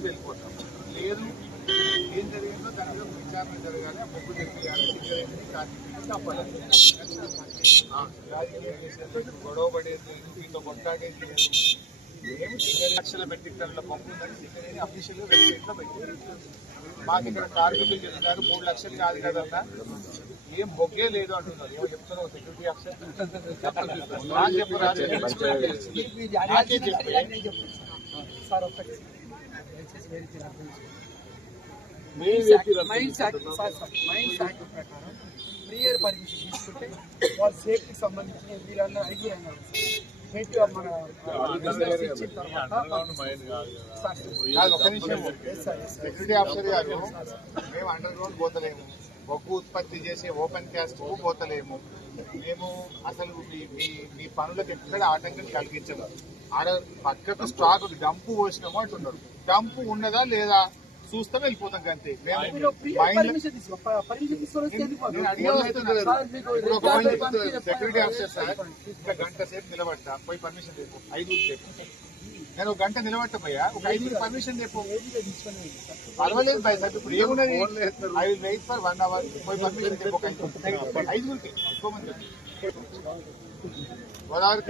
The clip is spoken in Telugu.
చూసి వెళ్ళిపోతాం. లేదు ఏం జరిగిందో దాని మీద విచారణ జరగాలి, ఆ మొగ్గు తెప్పియాలి, సింగరేణిని కార్మికులు తప్పాలి. గొడవ పడేది ఇంకా కొట్లాడేది మేము సింగరేణి లక్షల మెట్రిక్ టన్నుల పంపు ఉందని సింగరేణి అఫీషియల్గా వెబ్సైట్లో పెట్టారు. మాకు ఇక్కడ కార్మికులు చెప్తున్నారు 3 లక్షలు కాదు కదన్నా, ఏం మొగ్గే లేదు అంటున్నారు. ఏమో చెప్తున్నారు సెక్యూరిటీ ఆఫీసర్ నాకు చెప్పరా, మైన్స్ యాక్ట్ ప్రకారం ప్రియర్ పర్మిషన్ తీసుకుంటే వాళ్ళ సేఫ్టీకి సంబంధించిన వీళ్ళన్నా ఐడియా అన్నారు. సెక్యూరిటీ ఆఫీసర్ గారు, మేము అండర్ గ్రౌండ్ పోతలేము, బొగ్గు ఉత్పత్తి చేసే ఓపెన్ క్యాస్ట్ పోతలేము. మేము అసలు మీ పనులకు ఎక్కడ ఆటంకం కలిగించదు. ఆడ పక్కకు స్టాక్ డంపు పోసినాము అంటున్నారు. డంపు ఉన్నదా లేదా చూస్తే వెళ్ళిపోతాం అంతే. సెక్యూరిటీ ఆఫీసర్ సార్ ఇంకా గంట సేపు నిలబడ్డా, పోయి పర్మిషన్ చెప్పు. 5 నేను 1 గంట నిలబట్టపోయా, ఒక 5 పర్మిషన్ చెప్పు. పర్వాలేదు బాయ్ సార్, ఇప్పుడు ఏమున్నది, I will wait for 1 hour, పోయి పర్మిషన్ చెప్పు. 5 ఎక్కువ మంది గోదావరి